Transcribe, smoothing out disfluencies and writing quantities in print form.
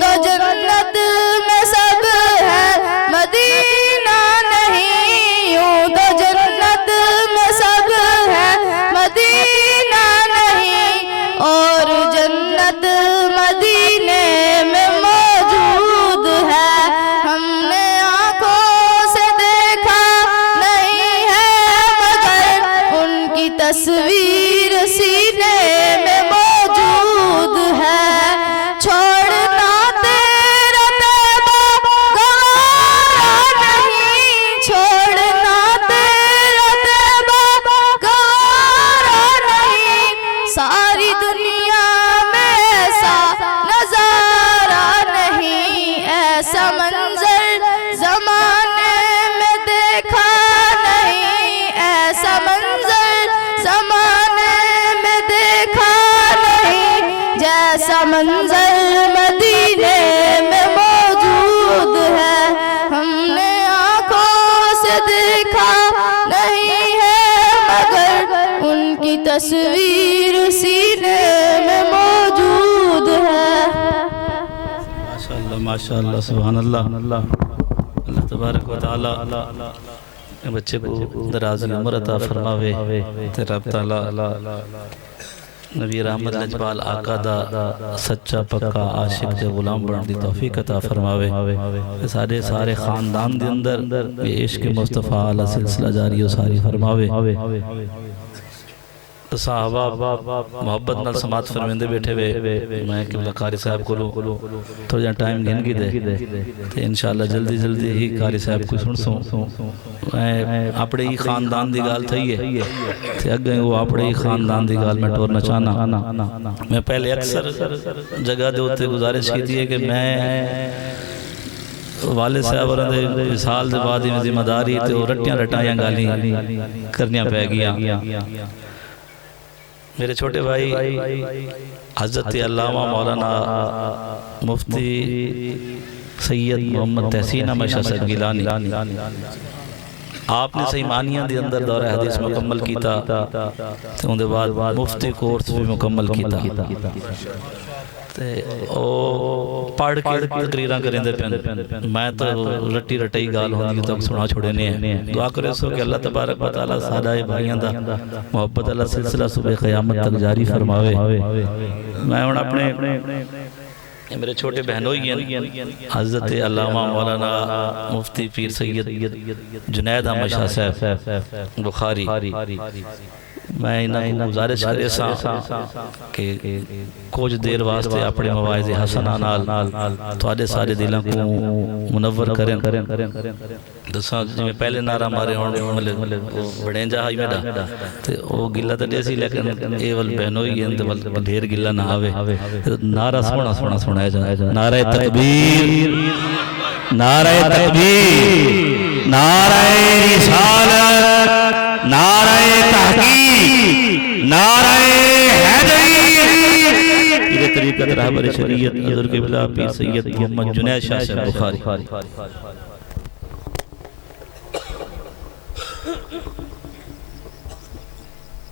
تو جنت میں سب ہے مدینہ نہیں، یوں تو جنت میں سب ہے مدینہ نہیں، اور جنت مدینے میں موجود ہے، ہم نے آنکھوں سے دیکھا نہیں ہے مگر ان کی تصویر سینے میں موجود ہے، چھوڑنا تیرا طیبہ گوارا نہیں، چھوڑنا تیرا طیبہ گوارا نہیں، ساری دنیا میں ایسا نظارہ نہیں، ایسا منظر زمانے میں دیکھا نہیں، ایسا منظر زمانے میں دیکھا نہیں، جیسا منظر مدینے میں موجود ہے، ہم نے آنکھوں سے دیکھا نہیں ہے مگر ان کی تصویر سینے میں موجود ہے۔ ماشاءاللہ ماشاءاللہ سبحان اللہ۔ اللہ تبارک و تعالی بچے کو درازی عمر عطا فرماوے تے رب تعالی نبی رحمت لجپال آقا دا سچا پکا عاشق تے غلام بن دی توفیق عطا فرماوے، سارے خاندان دے اندر یہ عشق مصطفیٰ علیہ سلسلہ جاری و ساری فرماوے۔ صحابہ محبت نال سماعت فرمیندے بیٹھے ہوئے، میں قبلہ قاری صاحب کو لوں تھوڑا جہاں ٹائم گھن گی دے تو انشاءاللہ جلدی ہی قاری صاحب کو سن سوں، میں اپنے ہی خاندان دی گال تھئی ہے تو اگیں وہ اپنے ہی خاندان دی گال میں ٹورنا چاہنا۔ میں پہلے اکثر جگہ دے ہوتے گزارش کی تھی کہ میں والد صاحب اور وصال دے بعد میں ذمہ داری تے رٹیاں رٹائیاں گالی کرنیاں پہ گیاں۔ میرے چھوٹے بھائی حضرت علامہ مولانا مفتی سید محمد تحسین احمد شاہ صاحب گیلانی، آپ نے سیمانیاں دے اندر دورہ حدیث مکمل کیتا تے ان دے بعد مفتی کورس بھی مکمل کیتا تے او پڑھ کے تقریراں کریں دے پہن، میں تو رٹی رٹائی گال ہوندی تک سنا چھوڑے نہیں ہیں۔ دعا کرے سو کہ اللہ تبارک و تعالیٰ سادہ بھائیاں دا محبت اللہ سلسلہ صبح قیامت تک جاری فرماوے۔ میں ہوں اپنے میرے چھوٹے بہنوئی ہیں حضرت علامہ مولانا مفتی پیر سید جنید احمد شاہ صاحب بخاری، میں انہاں گزارش کرے سا کہ کچھ دیر واسطے اپنے مواعظ حسنہ نال تواڈے سارے دلاں کو منور کریں۔ دساں جویں پہلے نعرہ مارے ہون بڑے جہائی میڈا تے او گلا تے دیسی لیکن اے ول بہنوئی ہیں تے ول ڈھیر گلا نہ آوے، نعرہ سونا سنایا جائے، نعرہ تکبیر، نعرہ تکبیر، نعرہ رسالت، نعرہ تحقیق، نعرہ حیدری۔ یہ طریقت رہبر شریعت حضور قبلہ پیر سید محمد جنید شاہ صاحب بخاری۔